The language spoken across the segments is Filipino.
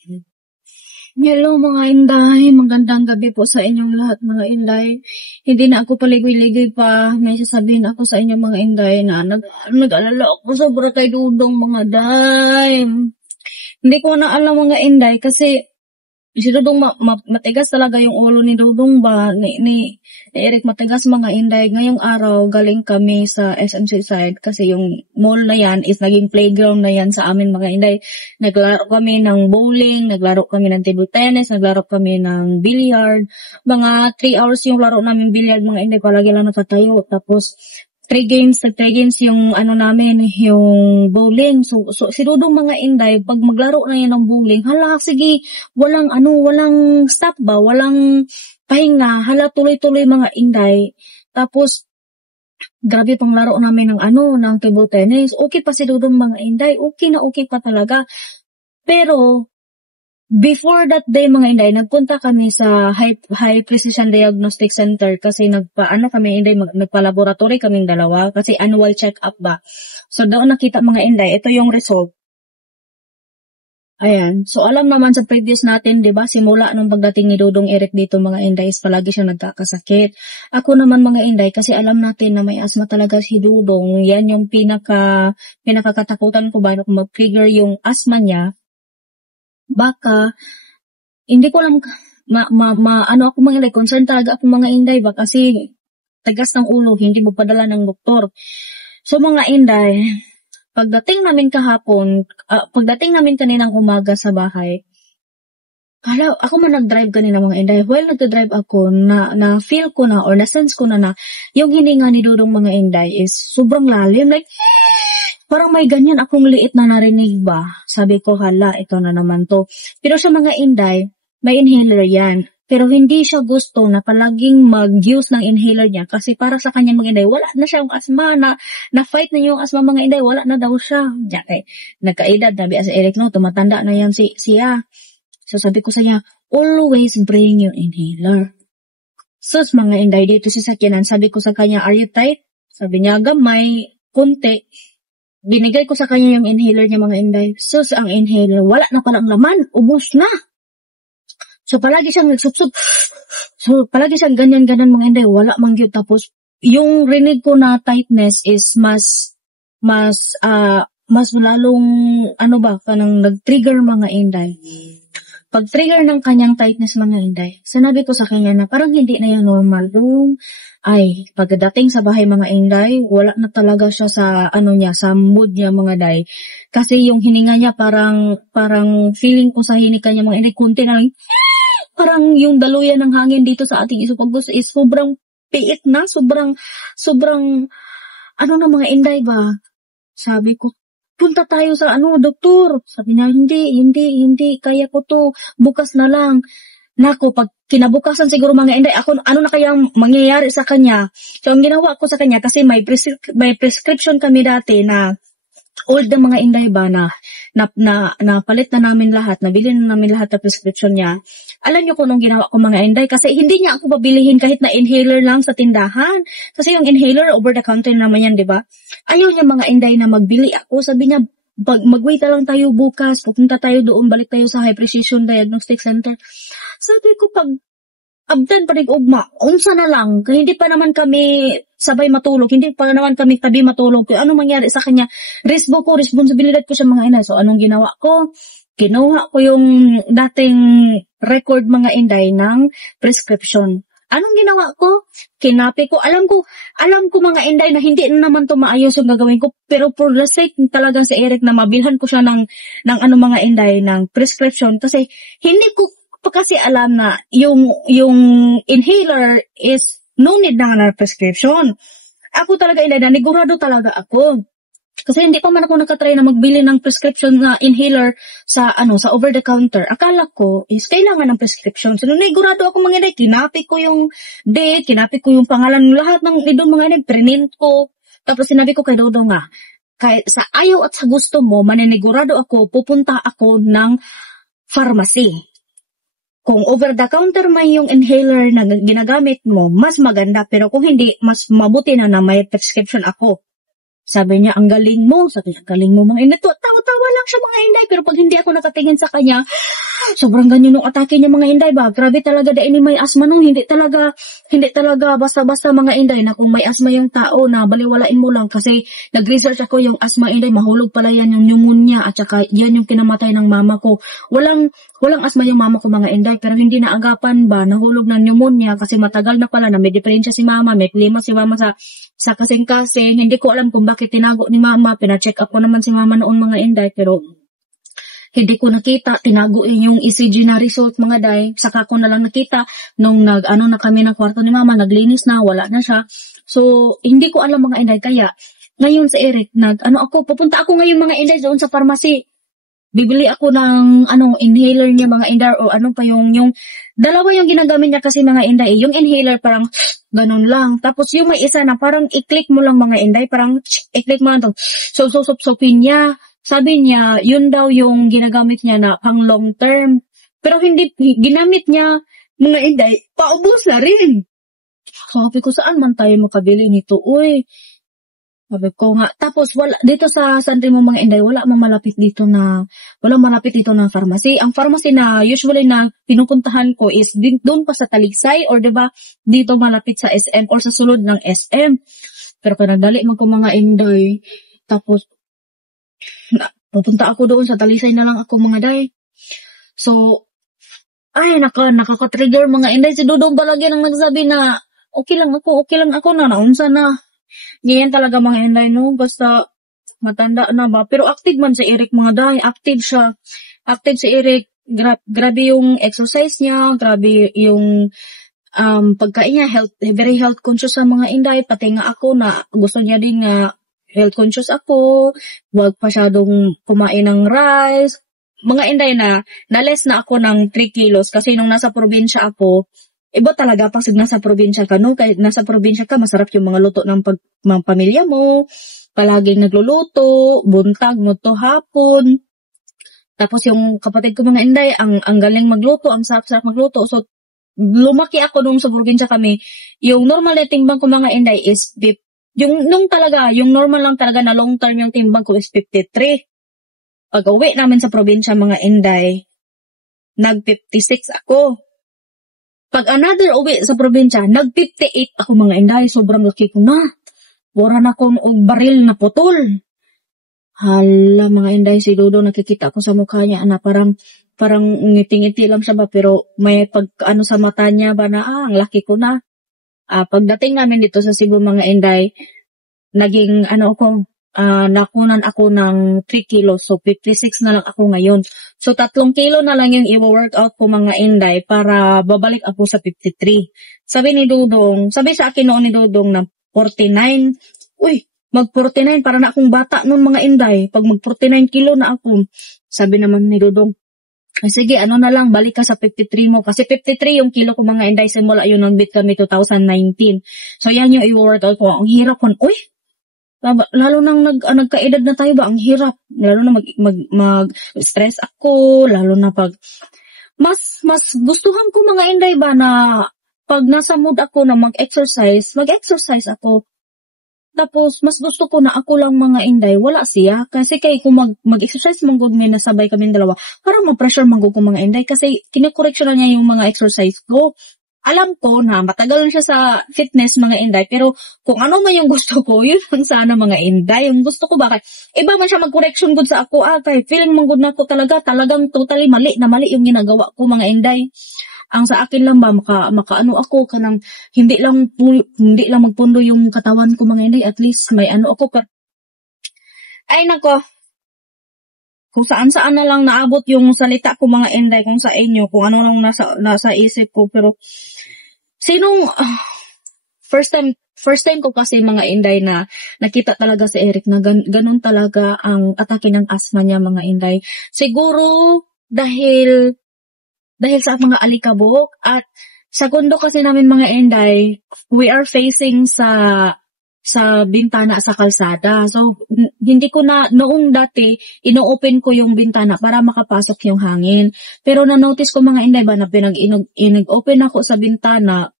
Hello mga Inday, magandang gabi po sa inyong lahat mga Inday. Hindi na ako paligoy-ligoy pa, may sasabihin ako sa inyo mga Inday na nag-alala ako sobra kay Dudong mga Day. Hindi ko na alam mga Inday kasi si Dudong matigas talaga yung ulo ni Dudong ba, ni Eric matigas mga Inday. Ngayong araw galing kami sa SMC side kasi yung mall na yan is naging playground na yan sa amin mga Inday. Naglaro kami ng bowling, naglaro kami ng table tennis, naglaro kami ng billiard. Mga 3 hours yung laro namin billiard mga Inday, palagi lang nakatayo. Tapos 3 games yung ano namin, yung bowling. So si Dudong mga Inday, pag maglaro na yan ng bowling, hala sige, walang stop ba, walang pahinga, hala tuloy-tuloy mga Inday. Tapos grabe pang laro namin ng table tennis. Okay pa si Dudong mga Inday, okay pa talaga. Pero before that day mga Inday, nagpunta kami sa High Precision Diagnostic Center kasi kami Inday, nagpa-laboratory kaming dalawa kasi annual check-up ba. So doon nakita mga Inday, ito yung result. Ayan. So alam naman sa previous natin, 'di ba, simula nung pagdating ni Dudong Eric dito mga Inday, is palagi siya nagkakasakit. Ako naman mga Inday, kasi alam natin na may asthma talaga si Dudong. Yan yung pinakakatakutan ko ba na kung mag-trigger yung asthma niya. Baka hindi ko lang ako mga Inday, concern talaga ako mga Inday ba kasi tagas ng ulo, hindi mo padala ng doktor. So mga Inday, pagdating namin kaninang umaga sa bahay, ako man nag-drive kanina mga Inday. While nag-drive ako, na feel ko na or na sense ko na yung hininga ni Dudong mga Inday is sobrang lalim, like parang may ganyan akong liit na narinig ba. Sabi ko, hala, ito na naman to. Pero sa mga Inday, may inhaler yan. Pero hindi siya gusto na palaging mag-use ng inhaler niya kasi para sa kanya mga Inday, wala na siyang asthma, na-fight na yung asthma mga Inday, wala na daw siya. Nagkaedad, nabi as Eric, no, tumatanda na yan siya. So sabi ko sa niya, always bring your inhaler. So mga Inday, dito si sakyanan, sabi ko sa kanya, are you tight? Sabi niya, gamay, kunti. Binigay ko sa kanya yung inhaler niya mga Inday. So ang inhaler, wala na palang laman, ubos na. So palagi siyang nagsupsup. So palagi siyang ganyan-ganyan mga Inday, wala mang gyud. Tapos yung rinig ko na tightness is mas lalong kanang nag-trigger mga Inday. Pag-trigger ng kanyang tightness mga Inday, sinabi ko sa kanya na parang hindi na yan normal. Ay, pagdating sa bahay mga Inday, wala na talaga siya sa sa mood niya mga Day. Kasi yung hininga niya parang feeling ko sa hinika niya mga Inday, kunti na parang yung daluyan ng hangin dito sa ating esophagus is sobrang piit na, sobrang na mga Inday ba? Sabi ko, punta tayo sa doktor. Sabi niya, hindi, kaya ko to, bukas na lang. Nako, pag kinabukasan siguro mga Inday, ako, ano na kayang mangyayari sa kanya? So, ang ginawa ko sa kanya, kasi may prescription kami dati na old na mga Inday ba na palit na namin lahat, nabili na namin lahat na prescription niya. Alam niyo kung anong ginawa ko mga Inday, kasi hindi niya ako pabilihin kahit na inhaler lang sa tindahan. Kasi yung inhaler, over the counter naman yan, di ba? Ayaw niya mga Inday na magbili ako. Sabi niya, mag-wait lang tayo bukas, pupunta tayo doon, balik tayo sa High Precision Diagnostic Center. Sabi ko, pag abdan pa rin ugma, unsa na lang, kaya hindi pa naman kami sabay matulog, hindi pa naman kami tabi matulog. Kaya anong mangyari sa kanya? Responsibilidad ko sa mga Inday. So, anong ginawa ko? Kinuha ko yung dating record mga Inday ng prescription. Anong ginawa ko? Kinapi ko. Alam ko mga Inday na hindi naman to maayos yung gagawin ko. Pero for the sake talagang si Eric na mabilhan ko siya ng mga Inday, ng prescription. Kasi hindi ko pa kasi alam na yung inhaler is no need na prescription. Ako talaga Inday, nanigurado talaga ako. Kasi hindi pa man ako nakatry na magbili ng prescription na inhaler sa over the counter. Akala ko is kailangan ng prescription. So nanigurado ako mga Inday, kinapi ko yung date, kinapi ko yung pangalan ng lahat ng idol mga Inday, print ko. Tapos sinabi ko kay Dodong kahit sa ayaw at sa gusto mo, maninigurado ako, pupunta ako ng pharmacy. Kung over the counter may yung inhaler na ginagamit mo, mas maganda. Pero kung hindi, mas mabuti na may prescription ako. Sabi niya, ang galing mo. Sabi niya, ang galing mo mga inday. Tawa-tawa lang siya mga inday. Pero pag hindi ako nakatingin sa kanya, sobrang ganyan yung atake niya mga inday ba. Grabe talaga dahil may asma no. Hindi talaga basta-basta mga inday na kung may asma yung tao na baliwalain mo lang. Kasi nag-research ako yung asma inday. Mahulog pala yan yung pneumonia at saka yan yung kinamatay ng mama ko. Walang asma yung mama ko mga inday. Pero hindi naagapan ba. Nahulog ng pneumonia kasi matagal na pala na may diferensya si mama. May klima si mama sa kasing-kasing. Hindi ko alam kung bakit tinago ni mama. Pina-check up ko naman si mama noon mga inday. Pero hindi ko nakita. Tinago yung ECG na result mga day. Saka ko na lang nakita nung na kami ng kwarto ni mama. Naglinis na. Wala na siya. So, hindi ko alam mga inday. Kaya, ngayon sa Eric, pupunta ako ngayon mga inday doon sa pharmacy. Bibili ako ng inhaler niya mga inday o yung dalawa yung ginagamit niya kasi mga inday. Yung inhaler parang ganun lang. Tapos yung may isa na parang i-click mo lang mga inday, parang i-click mo lang to. So niya. Sabi niya, yun daw yung ginagamit niya na pang long term. Pero hindi ginamit niya mga inday, paubos na rin. Sabi ko, saan man tayo makabili nito? Uy, sabi ko nga. Tapos wala dito sa San Remo mga inday, wala malapit dito na pharmacy. Ang pharmacy na usually na pinupuntahan ko is doon pa sa Taligsay or 'di ba dito malapit sa SM or sa sulod ng SM. Pero pinadali man ko mga inday. Tapos pupunta ako doon sa Talisay na lang ako mga day. So nakaka-trigger mga inday. Si Dudong palagi nang nagsabi na okay lang ako na naunsa na. Ganyan talaga mga inday no. Basta matanda na ba. Pero active man si Eric mga day. Active siya. Active si Eric. Grabe yung exercise niya. Grabe yung pagkain niya. Very health conscious sa mga inday. Pati nga ako na gusto niya din nga health conscious ako. Huwag pasyadong kumain ng rice. Mga inday na less na ako ng 3 kilos. Kasi nung nasa probinsya ako, iba talaga pag nasa probinsya ka, no? Kahit nasa probinsya ka, masarap yung mga luto ng mga pamilya mo. Palaging nagluluto, buntag mo to hapon. Tapos yung kapatid ko mga inday, ang galing magluto, ang sarap-sarap magluto. So, lumaki ako nung sa probinsya kami. Yung normal na timbang ko mga inday is yung normal lang talaga na long term yung timbang ko is 53. Pag uwi namin sa probinsya mga inday, nag-56 ako. Pag another uwi sa probinsya, nag-58 ako mga inday. Sobrang laki ko na. Wala na akong baril na putol. Hala mga inday, si Dodo nakikita ko sa mukha niya na parang ngiti-ngiti lang siya ba. Pero may sa mata niya ba na ang laki ko na. Pagdating namin dito sa Cebu mga inday, naging nakunan ako ng 3 kilos. So 56 na lang ako ngayon. So 3 kilo na lang yung i-workout ko mga inday para babalik ako sa 53. Sabi sa akin noon ni Dudong na 49. Uy, mag-49 para na akong bata noon mga inday. Pag mag-49 kilo na ako. Sabi naman ni Dudong, sige, na lang, balik ka sa 53 mo. Kasi 53 yung kilo ko mga inday. Simula yun nung bit kami 2019. So yan yung i-workout ko. Ang hirap ko. Uy, lalo nang nagkaedad na tayo ba, ang hirap. Lalo na mag-stress ako, lalo na pag mas gustuhan ko mga inday ba na pag nasa mood ako na mag-exercise ako. Tapos mas gusto ko na ako lang mga inday, wala siya. Kasi kung mag-exercise manggod may nasabay kami dalawa, parang ma-pressure manggod ko mga inday kasi kine-correction na niya yung mga exercise ko. Alam ko na matagal na siya sa fitness mga inday, pero kung ano man yung gusto ko, yun lang sana mga inday. Yung gusto ko bakit iba man siya mag-correction good sa ako, kay feeling man good na ako talagang totally mali yung ginagawa ko mga inday. Ang sa akin lang ba makaano ako kanang hindi lang magpundo yung katawan ko mga inday, at least may ako ay nako. Kung saan na lang naabot yung salita ko mga inday, kung sa inyo, kung ano nang nasa isip ko. Pero, first time ko kasi mga inday na nakita talaga si Eric na ganun talaga ang atake ng asthma niya mga inday. Siguro, dahil sa mga alikabok at sa condo kasi namin mga inday, we are facing sa bintana sa kalsada. So, hindi ko na, noong dati, ino-open ko yung bintana para makapasok yung hangin. Pero na-notice ko mga inday ba na pinag-open ako sa bintana,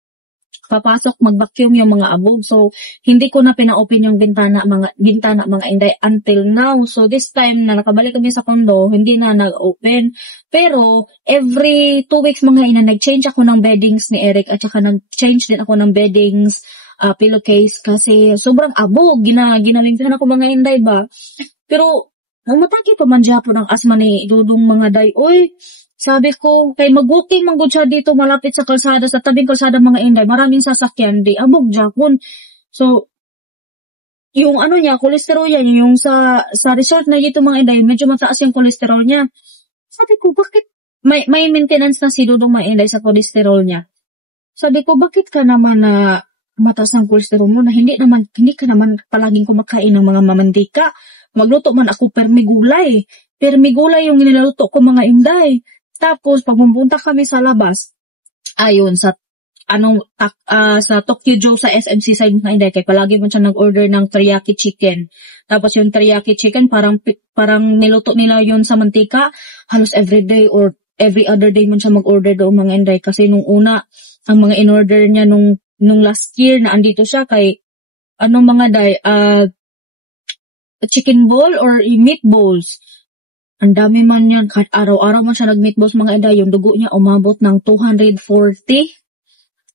papasok mag-vacuum yung mga abog. So, hindi ko na pina-open yung bintana mga inday until now. So, this time na nakabalik kami sa condo, hindi na nag-open. Pero, every 2 weeks mga ina, nag-change ako ng beddings ni Eric at saka nag-change din ako ng beddings, pillowcase kasi sobrang abog. Ginalingtan ako mga inday ba. Pero, mataki pa man dyan po ng asma ni Dudong mga day. Oy, sabi ko, kay mag-walking man gud siya dito malapit sa kalsada, sa tabing kalsada mga inday, maraming sasakyan, di abog Japon. So, yung niya, kolesterol niya, yung sa resort na dito mga inday, medyo mataas yung kolesterol niya. Sabi ko, bakit may maintenance na si Dudong mga inday sa kolesterol niya? Sabi ko, bakit ka naman na mataas ang kolesterol mo na hindi ka naman palaging kumakain ng mga mamantika? Magluto man ako permigulay. Permigulay yung nilaluto ko mga inday. Tapos, pag pumunta kami sa labas, ayun, sa Tokyo Joe sa SMC side na hindi, kaya palagi man siya nag-order ng teriyaki chicken. Tapos yung teriyaki chicken, parang niluto nila yun sa mantika, halos every day or every other day man siya mag-order doon mga inday. Kasi nung una, ang mga in-order niya nung last year na andito siya kay, mga day, chicken ball or meatballs. Ang dami man yan. Kahit araw-araw man siya nag-meatballs mga inday. Yung dugo niya umabot ng 240.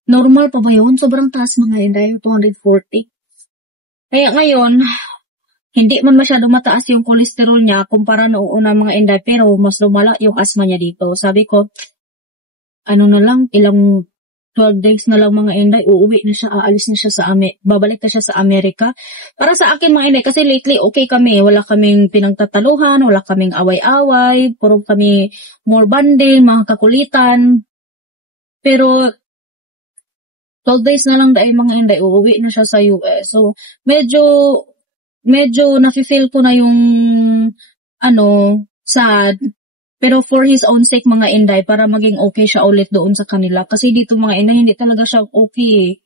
Normal pa ba yun? Sobrang taas mga inday. 240. Kaya ngayon, hindi man masyado mataas yung kolesterol niya kumpara noong una mga inday. Pero mas lumala yung asma niya dito. Sabi ko, na lang, ilang 12 days na lang mga inday, uuwi na siya, aalis na siya babalik na siya sa Amerika. Para sa akin mga inday, kasi lately okay kami, wala kaming pinagtataluhan, wala kaming away-away, puro kami more bonding, mga kakulitan. Pero 12 days na lang dahil mga inday, uuwi na siya sa US. So, medyo nafe-feel ko na yung sad. Pero for his own sake mga inday, para maging okay siya ulit doon sa kanila. Kasi dito mga inday, hindi talaga siya okay.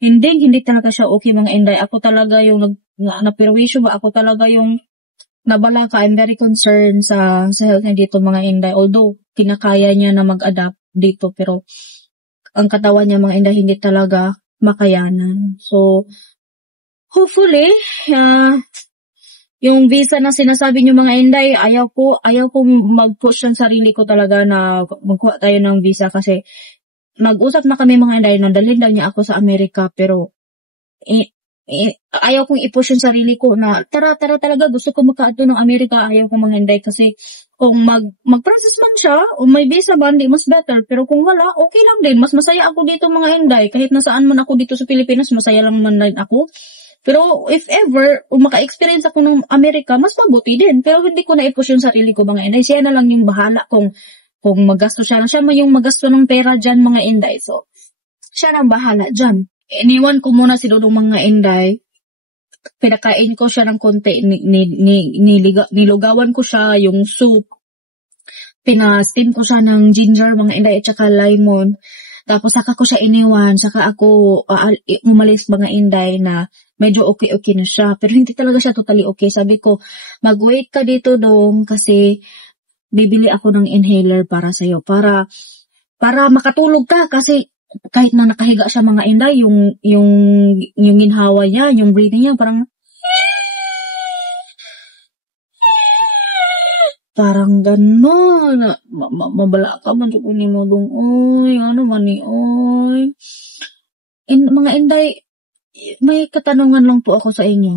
Hindi talaga siya okay mga inday. Ako talaga yung na-perwisyo ba? Ako talaga yung nabalaka. I'm very concerned sa health niya dito mga inday. Although, kinakaya niya na mag-adapt dito. Pero, ang katawan niya mga inday, hindi talaga makayanan. So, hopefully, yung visa na sinasabi niyo mga inday, ayaw ko mag-push yung sarili ko talaga na magkuha tayo ng visa kasi mag-usap na kami mga inday na dalhin lang niya ako sa Amerika pero ayaw kong i-push yung sarili ko na tara talaga gusto ko makaadto ng Amerika, ayaw ko mga inday kasi kung mag-process man siya o may visa ba, hindi mas better pero kung wala, okay lang din, mas masaya ako dito mga inday kahit nasaan man ako dito sa Pilipinas, masaya lang man din ako. Pero if ever, maka-experience ako ng Amerika, mas mabuti din. Pero hindi ko na-i-push yung sarili ko mga inday. Siya na lang yung bahala kung magasto siya. Siya yung magasto ng pera dyan mga inday. So, siya nang bahala dyan. Iniwan ko muna si Dudong mga inday. Pinakain ko siya ng konti. Nilugawan ko siya yung soup. Pina-steam ko siya ng ginger mga inday at saka lemon. Tapos saka ko siya iniwan, saka ako umalis mga inday na medyo okay na siya. Pero hindi talaga siya totally okay. Sabi ko, mag-wait ka dito dong kasi bibili ako ng inhaler para sa'yo. Para makatulog ka kasi kahit na nakahiga siya mga inday, yung ginhawa niya, yung breathing niya, parang gano'n. Mabala ka man dyan ni mo dong, oy, ano man ni, oy. Mga inday, may katanungan lang po ako sa inyo.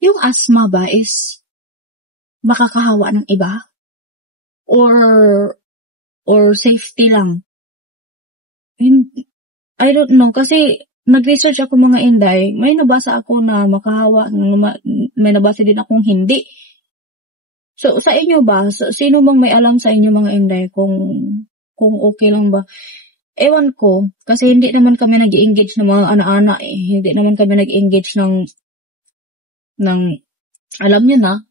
Yung asthma ba is makakahawa ng iba? Or safety lang? I don't know, kasi nag-research ako mga inday, may nabasa ako na makahawa, may nabasa din akong hindi. So, sa inyo ba? Sino bang may alam sa inyo mga inday kung okay lang ba? Ewan ko, kasi hindi naman kami nag-engage ng mga ana-ana eh. Hindi naman kami nag-engage ng alam niyo na.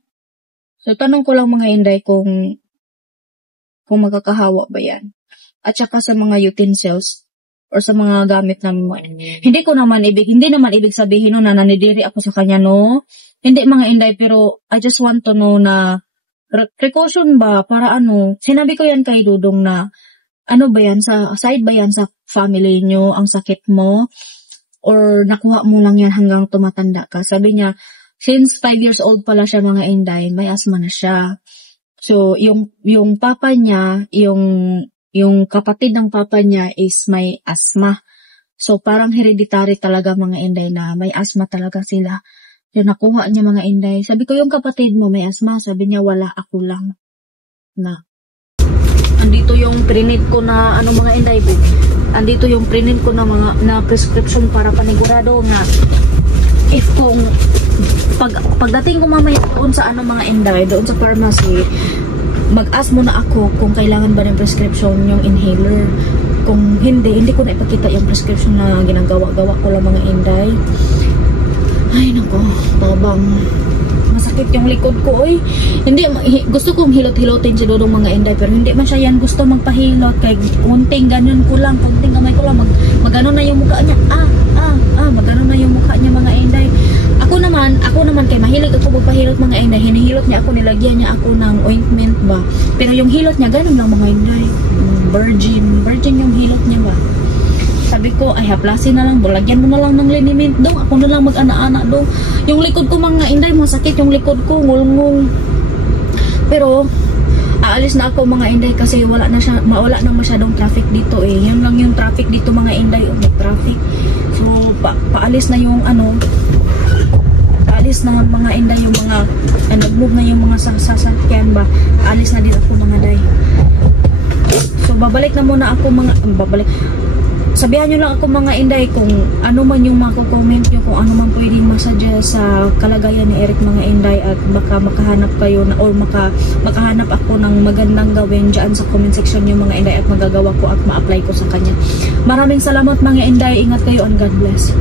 So, tanong ko lang mga inday kung makakahawa ba yan. At saka sa mga utensils or sa mga gamit namin. Hindi naman ibig sabihin no, na nanidiri ako sa kanya, no? Hindi mga inday, pero I just want to know na precaution ba para sinabi ko yan kay Dudong na ano ba yan, sa side ba yan sa family nyo, ang sakit mo? Or nakuha mo lang yan hanggang tumatanda ka? Sabi niya, since 5 years old pala siya mga Inday, may asthma na siya. So, yung papa niya, yung kapatid ng papa niya is may asthma. So, parang hereditary talaga mga Inday na may asthma talaga sila. Yung nakuha niya mga Inday. Sabi ko, yung kapatid mo may asthma. Sabi niya, wala, ako lang. Na. Andito yung printed ko na, ano mga Inday, andito yung printed ko na mga na prescription para panigurado nga if kung pagdating ko mamaya doon sa ano mga Inday, doon sa pharmacy, mag-ask muna ako kung kailangan ba ng prescription yung inhaler. Kung hindi ko na ipakita yung prescription na ginagawa-gawa ko lang mga Inday. Ay nako, tabang. Masakit yung likod ko, oy. Hindi, gusto kong hilot-hilotin si Dodong mga Inday, pero hindi man siya yan gusto magpahilot. Kaya kunting ganyan ko lang, kunting kamay ko lang, magano na yung mukha niya. Magano na yung mukha niya mga Inday. Ako naman, kay mahilig ako magpahilot mga Inday. Hinihilot niya ako, nilagyan niya ako ng ointment ba. Pero yung hilot niya, ganun lang mga Inday. Virgin yung hilot niya ba. Sabi ko, ay haplasin na lang, lagyan mo na lang ng liniment dong, ako na lang mag-ana-ana dong. Yung likod ko mga Inday, masakit yung likod ko, ngul-ngul. Pero, aalis na ako mga Inday kasi wala na masyadong traffic dito eh. Yan lang yung traffic dito mga Inday, may traffic. So, paalis na yung paalis na mga Inday yung mga, nag-move na yung mga sasakyan ba. Paalis na din ako mga Day. So, babalik na muna ako sabihan nyo lang ako mga Inday kung ano man yung mako-comment nyo, kung ano man pwedeng masuggest sa kalagayan ni Eric mga Inday, at baka makahanap kayo na, or makahanap ako ng magandang gawin dyan sa comment section yung mga Inday, at magagawa ko at ma-apply ko sa kanya. Maraming salamat mga Inday, ingat kayo and God bless.